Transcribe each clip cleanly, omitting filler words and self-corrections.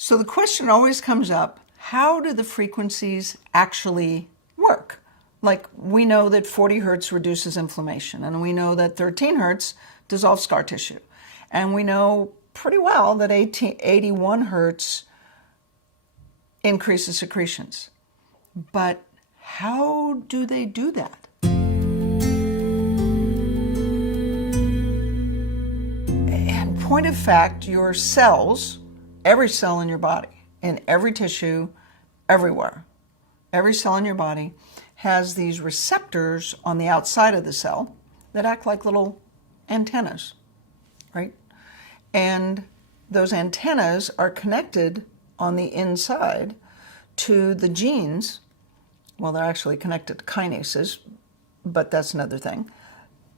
So the question always comes up, how do the frequencies actually work? Like, we know that 40 hertz reduces inflammation, and we know that 13 hertz dissolves scar tissue. And we know pretty well that 81 hertz increases secretions. But how do they do that? In point of fact, your cells, every cell in your body, in every tissue, everywhere, every cell in your body has these receptors on the outside of the cell that act like little antennas, right? And those antennas are connected on the inside to the genes. Well, they're actually connected to kinases, but that's another thing,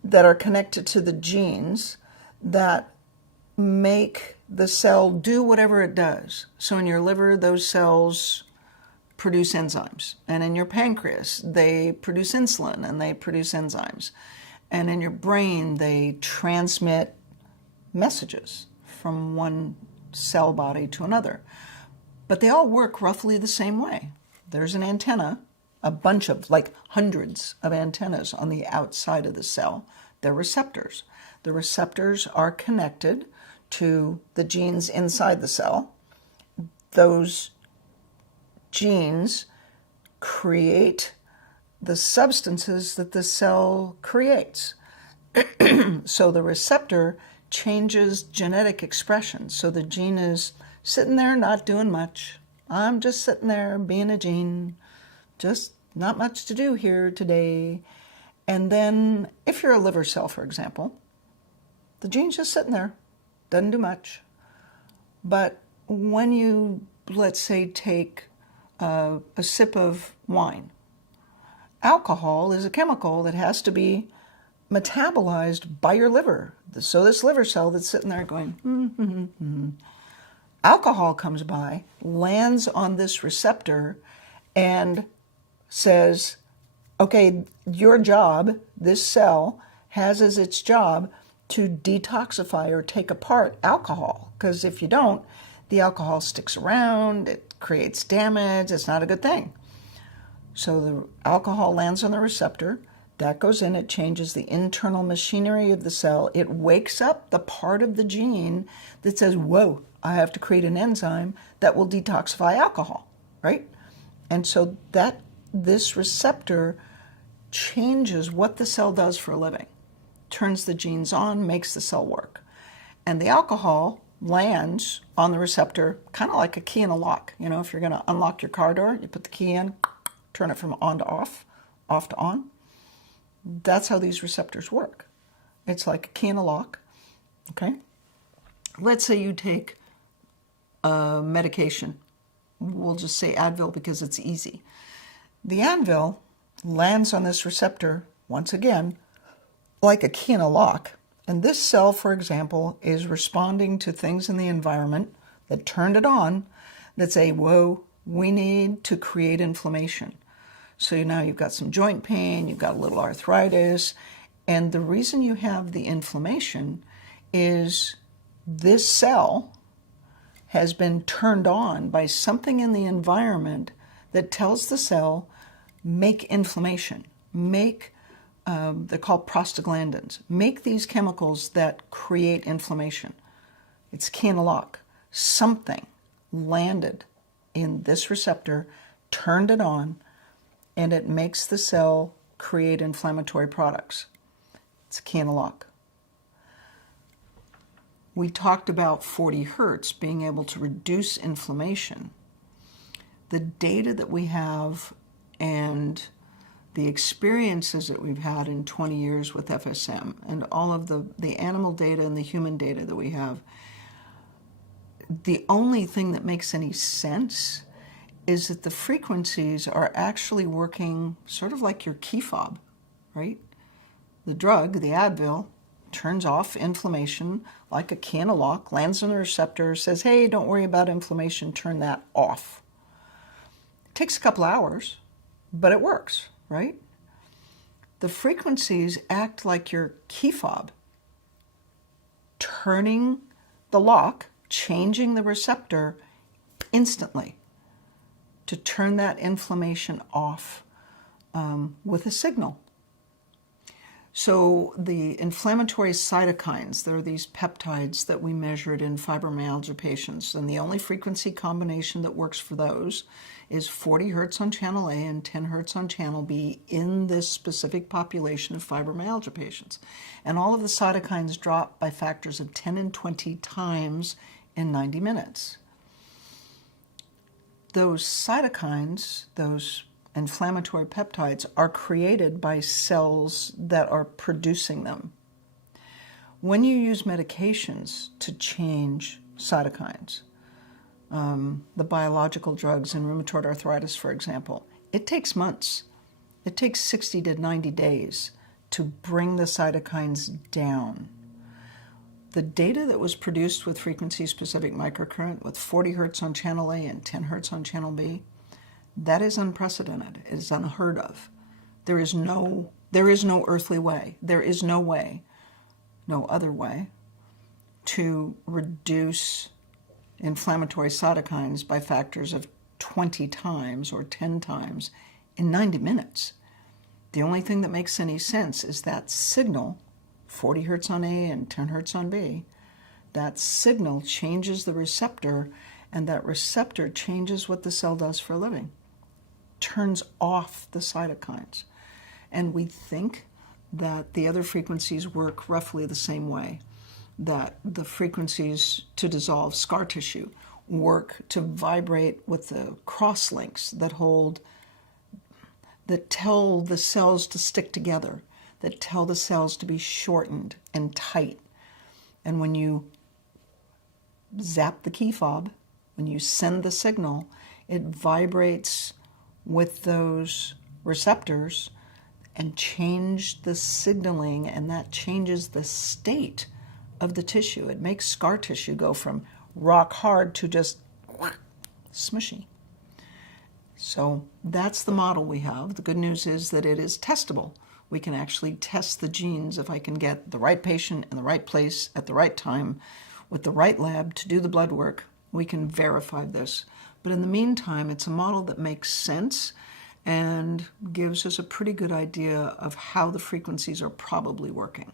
that are connected to the genes that make the cell do whatever it does. So in your liver, those cells produce enzymes. And in your pancreas, they produce insulin and they produce enzymes. And in your brain, they transmit messages from one cell body to another. But they all work roughly the same way. There's an antenna, a bunch of, like hundreds of antennas on the outside of the cell. They're receptors. The receptors are connected to the genes inside the cell. Those genes create the substances that the cell creates. So the receptor changes genetic expression. So the gene is sitting there not doing much. I'm just sitting there being a gene, just not much to do here today. And then if you're a liver cell, for example, the gene's just sitting there, doesn't do much. But when you, let's say, take a sip of wine, alcohol is a chemical that has to be metabolized by your liver. So this liver cell that's sitting there going, alcohol comes by, lands on this receptor, and says, okay, your job, this cell, has as its job to detoxify or take apart alcohol. Because if you don't, the alcohol sticks around, it creates damage, it's not a good thing. So the alcohol lands on the receptor, that goes in, it changes the internal machinery of the cell, it wakes up the part of the gene that says, whoa, I have to create an enzyme that will detoxify alcohol, right? And so this receptor changes what the cell does for a living, turns the genes on, makes the cell work. And the alcohol lands on the receptor kind of like a key in a lock. You know, if you're going to unlock your car door, you put the key in, turn it from on to off, off to on. That's how these receptors work. It's like a key in a lock, okay? Let's say you take a medication. We'll just say Advil because it's easy. The Advil lands on this receptor, once again, like a key in a lock. And this cell, for example, is responding to things in the environment that turned it on that say, whoa, we need to create inflammation. So now you've got some joint pain, you've got a little arthritis, and the reason you have the inflammation is this cell has been turned on by something in the environment that tells the cell, make inflammation, make, they're called prostaglandins, make these chemicals that create inflammation. It's key in a lock. Something landed in this receptor, turned it on, and it makes the cell create inflammatory products. It's a key in a lock. We talked about 40 hertz being able to reduce inflammation. The data that we have and the experiences that we've had in 20 years with FSM and all of the animal data and the human data that we have, the only thing that makes any sense is that the frequencies are actually working sort of like your key fob, right? The drug, the Advil, turns off inflammation like a key in a lock, lands on the receptor, says, hey, don't worry about inflammation, turn that off. It takes a couple hours, but it works, right? The frequencies act like your key fob, turning the lock, changing the receptor instantly to turn that inflammation off with a signal. So the inflammatory cytokines, there are these peptides that we measured in fibromyalgia patients, and the only frequency combination that works for those is 40 hertz on channel A and 10 hertz on channel B in this specific population of fibromyalgia patients. And all of the cytokines drop by factors of 10 and 20 times in 90 minutes. Those cytokines, those inflammatory peptides, are created by cells that are producing them. When you use medications to change cytokines, the biological drugs in rheumatoid arthritis, for example, it takes months. It takes 60 to 90 days to bring the cytokines down. The data that was produced with frequency-specific microcurrent with 40 hertz on channel A and 10 hertz on channel B, that is unprecedented. It is unheard of. There is no earthly way. There is no way, no other way, to reduce inflammatory cytokines by factors of 20 times or 10 times in 90 minutes. The only thing that makes any sense is that signal, 40 hertz on A and 10 hertz on B, that signal changes the receptor, and that receptor changes what the cell does for a living. Turns off the cytokines. And we think that the other frequencies work roughly the same way, that the frequencies to dissolve scar tissue work to vibrate with the crosslinks that tell the cells to stick together, that tell the cells to be shortened and tight. And when you zap the key fob, when you send the signal, it vibrates with those receptors and change the signaling, and that changes the state of the tissue. It makes scar tissue go from rock hard to just smushy. So that's the model we have. The good news is that it is testable. We can actually test the genes. If I can get the right patient in the right place at the right time with the right lab to do the blood work, we can verify this. But in the meantime, it's a model that makes sense and gives us a pretty good idea of how the frequencies are probably working.